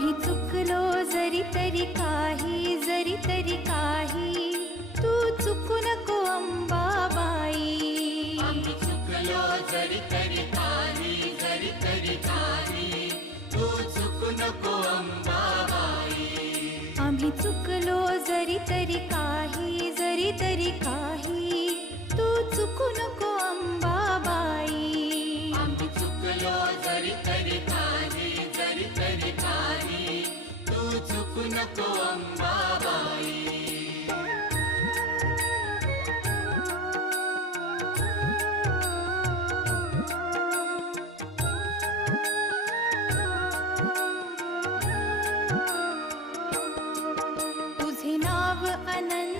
आम्ही चुकलो जरी तरी काही, जरी तरी काही, तू चुकू नको अंबाबाई. आम्ही चुकलो जरी तरी काही, जरी तरी काही, तू चुकू नको अंबाबाई. आम्ही चुकलो जरी तरी काही, जरी तरी काही, तू चुकू नको अंबाबाई. आम्ही चुकलो जरी तरी काही, जरी तरी काही, तू चुकू नको अंबाबाई. तुझे नाव अनंत